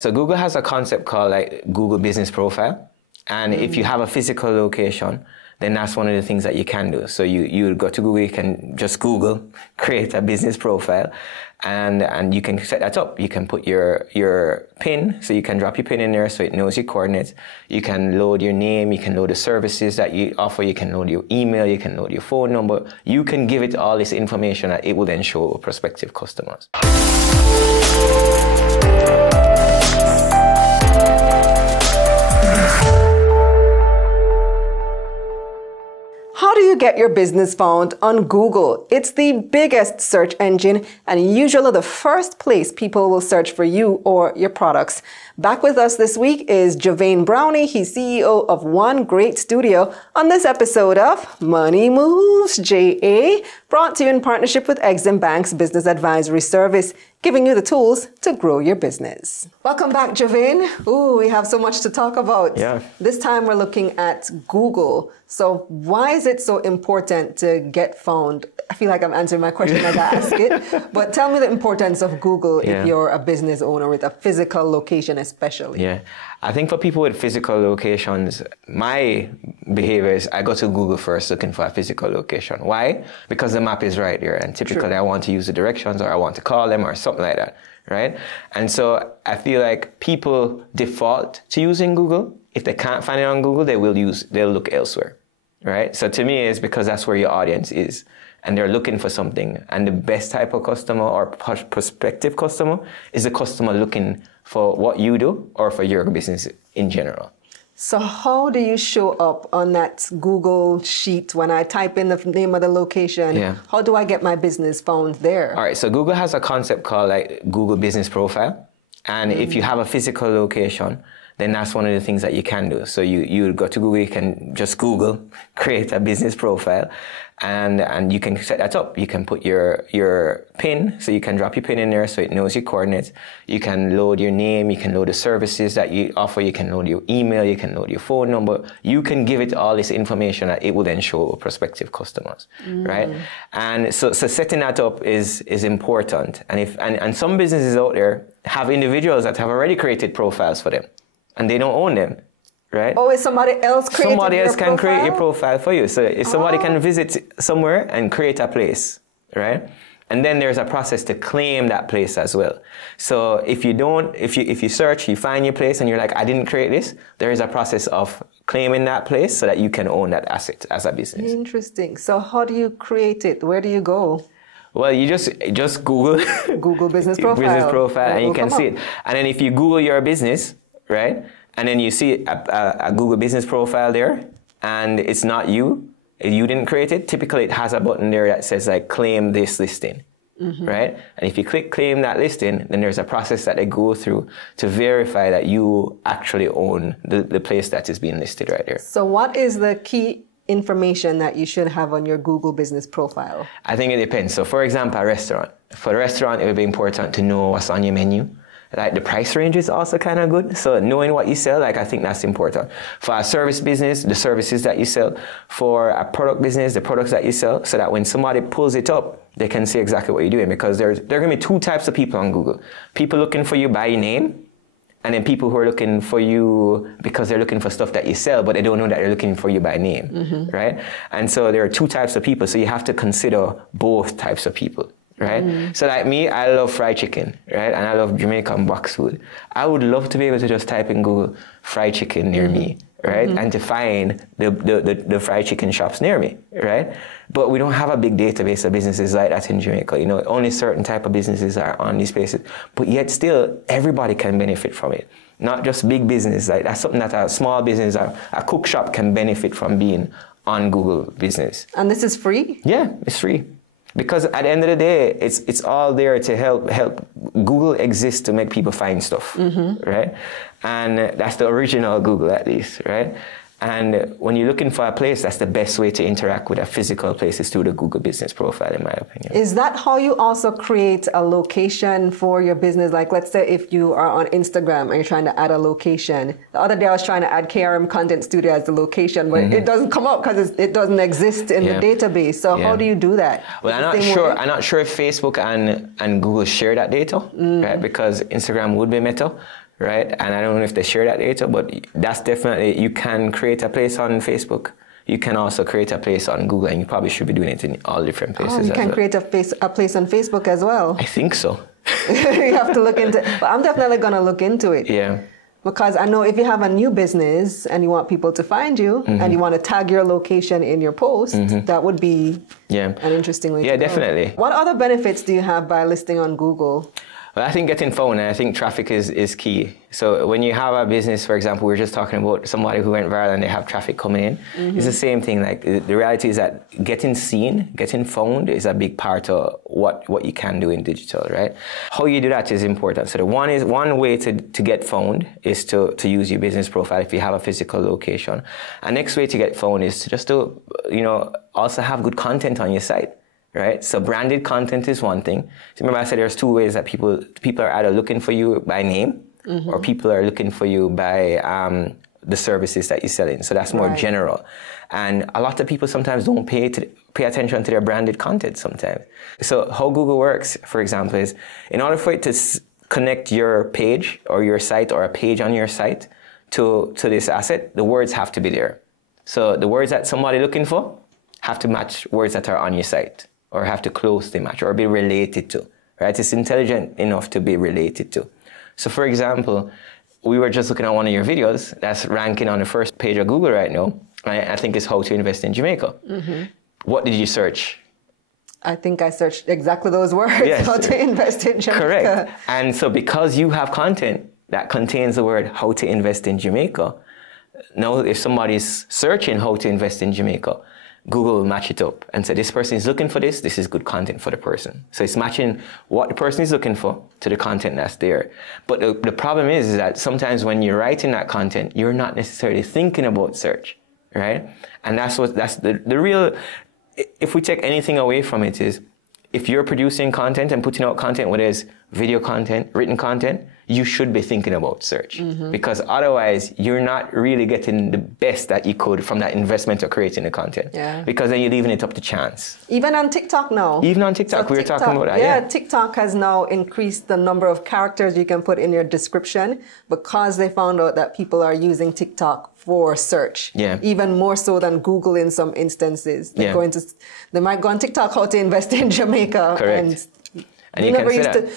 So Google has a concept called like Google Business Profile. And if you have a physical location, then that's one of the things that you can do. So you go to Google, you can just Google, create a business profile, and you can set that up. You can put your PIN, so you can drop your PIN in there so it knows your coordinates. You can load your name, you can load the services that you offer, you can load your email, you can load your phone number. You can give it all this information that it will then show prospective customers. How do you get your business found on Google? It's the biggest search engine and usually the first place people will search for you or your products. Back with us this week is Djuvane Browne. He's CEO of One Great Studio on this episode of Money Moves JA, brought to you in partnership with EXIM Bank's Business Advisory Service, giving you the tools to grow your business. Welcome back, Djuvane. Ooh, we have so much to talk about. Yeah. This time we're looking at Google. So why is it so important to get found? I feel like I'm answering my question as I ask it, but tell me the importance of Google if you're a business owner with a physical location especially. Yeah, I think for people with physical locations, my behavior is I go to Google first looking for a physical location. Why? Because the map is right there, and typically I want to use the directions or I want to call them or something like that, right? And so I feel like people default to using Google. If they can't find it on Google, they'll look elsewhere, right? So to me, it's because that's where your audience is, and they're looking for something. And the best type of customer or prospective customer is a customer looking for what you do or for your business in general. So how do you show up on that Google sheet when I type in the name of the location? Yeah. How do I get my business found there? All right, so Google has a concept called like Google Business Profile. And if you have a physical location, then that's one of the things that you can do. So you go to Google, you can just Google, create a business profile, and you can set that up. You can put your PIN, so you can drop your PIN in there so it knows your coordinates. You can load your name, you can load the services that you offer, you can load your email, you can load your phone number. You can give it all this information that it will then show prospective customers, right? And so setting that up is important. And some businesses out there have individuals that have already created profiles for them, and they don't own them, right? Oh, is somebody else creating Somebody else can profile? create your profile for you. So if somebody can visit somewhere and create a place, right? And then there's a process to claim that place as well. So if you search, you find your place and you're like, I didn't create this, there is a process of claiming that place so that you can own that asset as a business. Interesting. So how do you create it? Where do you go? Well, you just Google Google business profile. Business profile, and you can see up. it. And then if you Google your business, right? And then you see a Google business profile there, and it's not you didn't create it. Typically, it has a button there that says like claim this listing, right? And if you click claim that listing, then there's a process that they go through to verify that you actually own the place that is being listed right there. So what is the key information that you should have on your Google business profile? I think it depends. So for example, a restaurant. For a restaurant, it would be important to know what's on your menu. Like the price range is also kind of good. So knowing what you sell, like I think that's important. For a service business, the services that you sell. For a product business, the products that you sell, so that when somebody pulls it up, they can see exactly what you're doing. Because there are going to be two types of people on Google. People looking for you by your name, and then people who are looking for you because they're looking for stuff that you sell, but they don't know that they're looking for you by name, right? And so there are two types of people. So you have to consider both types of people. Right? So like me, I love fried chicken, right? And I love Jamaican box food. I would love to be able to just type in Google fried chicken near me, right? And to find the fried chicken shops near me, right? But we don't have a big database of businesses like that in Jamaica. You know, only certain type of businesses are on these places. But yet still, everybody can benefit from it. Not just big business. Like that's something that a small business or a cook shop can benefit from being on Google Business. And this is free? Yeah, it's free. Because at the end of the day, it's all there to help. Google exists to make people find stuff, right? And that's the original Google, at least, right? And when you're looking for a place, that's the best way to interact with a physical place is through the Google Business Profile, in my opinion. Is that how you also create a location for your business? Like, let's say if you are on Instagram and you're trying to add a location. The other day I was trying to add KRM Content Studio as the location, but it doesn't come up because it doesn't exist in the database. So how do you do that? Well, I'm not sure if Facebook and Google share that data, right? Because Instagram would be Meta. right? And I don't know if they share that data, but that's definitely, you can create a place on Facebook. You can also create a place on Google, and you probably should be doing it in all different places. Oh, you can create a place on Facebook as well. I think so. You have to look into it. But I'm definitely going to look into it. Yeah. Because I know if you have a new business and you want people to find you and you want to tag your location in your post, that would be an interesting way to go. Yeah, definitely. What other benefits do you have by listing on Google? Well, I think getting phone, and I think traffic is key. So when you have a business, for example, we were just talking about somebody who went viral and they have traffic coming in. It's the same thing. Like the reality is that getting seen, getting phoned is a big part of what you can do in digital, right? How you do that is important. So one way to get phoned is to use your business profile if you have a physical location. And next way to get phoned is to just also have good content on your site. Right? So branded content is one thing. So remember I said there's two ways that people are either looking for you by name or people are looking for you by the services that you're selling. So that's more general. And a lot of people sometimes don't pay attention to their branded content sometimes. So how Google works, for example, is in order for it to connect your page or your site or a page on your site to this asset, the words have to be there. So the words that somebody looking for have to match words that are on your site, or have to closely match or be related to, right? It's intelligent enough to be related to. So for example, we were just looking at one of your videos that's ranking on the first page of Google right now. I think it's how to invest in Jamaica. What did you search? I think I searched exactly those words, how to invest in Jamaica. Correct. And so because you have content that contains the word how to invest in Jamaica, now if somebody's searching how to invest in Jamaica, Google will match it up and say, this person is looking for this is good content for the person. So it's matching what the person is looking for to the content that's there. But the problem is that sometimes when you're writing that content, you're not necessarily thinking about search, right? And that's the real, if we take anything away from it is, if you're producing content and putting out content, whether it's video content, written content, you should be thinking about search because otherwise you're not really getting the best that you could from that investment of creating the content because then you're leaving it up to chance. Even on TikTok now. Even on TikTok, we were talking about that. Yeah, TikTok has now increased the number of characters you can put in your description because they found out that people are using TikTok for search. Yeah. Even more so than Google in some instances. They might go on TikTok how to invest in Jamaica. Correct. And you can say that.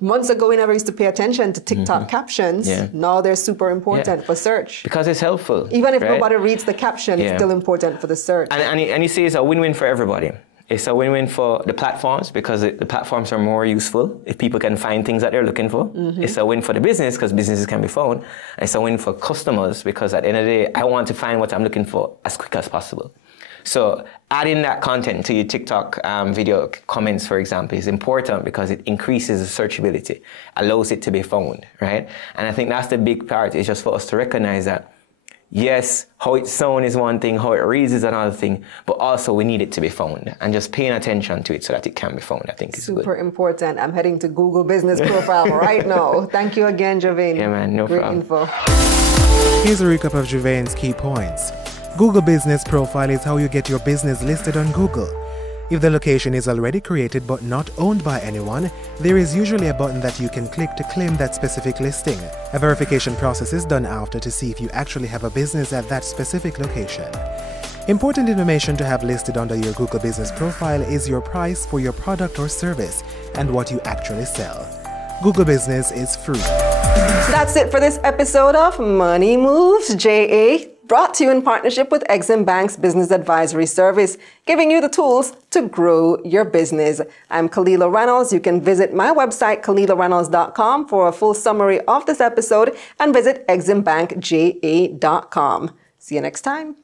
Months ago, we never used to pay attention to TikTok captions. Now they're super important for search. Because it's helpful. Even if nobody reads the caption, it's still important for the search. And you see it's a win-win for everybody. It's a win-win for the platforms because the platforms are more useful if people can find things that they're looking for. It's a win for the business because businesses can be found. And it's a win for customers because at the end of the day, I want to find what I'm looking for as quick as possible. So adding that content to your TikTok video comments, for example, is important because it increases the searchability, allows it to be found, right? And I think that's the big part, is just for us to recognize that, yes, how it sounds is one thing, how it reads is another thing, but also we need it to be found and just paying attention to it so that it can be found, I think is good. Super important. I'm heading to Google Business Profile right now. Thank you again, Djuvane. Yeah, man, no problem. Great info. Here's a recap of Juvane's key points. Google Business Profile is how you get your business listed on Google. If the location is already created but not owned by anyone, there is usually a button that you can click to claim that specific listing. A verification process is done after to see if you actually have a business at that specific location. Important information to have listed under your Google Business Profile is your price for your product or service and what you actually sell. Google Business is free. That's it for this episode of Money Moves JA, brought to you in partnership with EXIM Bank's Business Advisory Service, giving you the tools to grow your business. I'm Kalilah Reynolds. You can visit my website, KalilahReynolds.com, for a full summary of this episode, and visit EXIMBankJA.com. See you next time.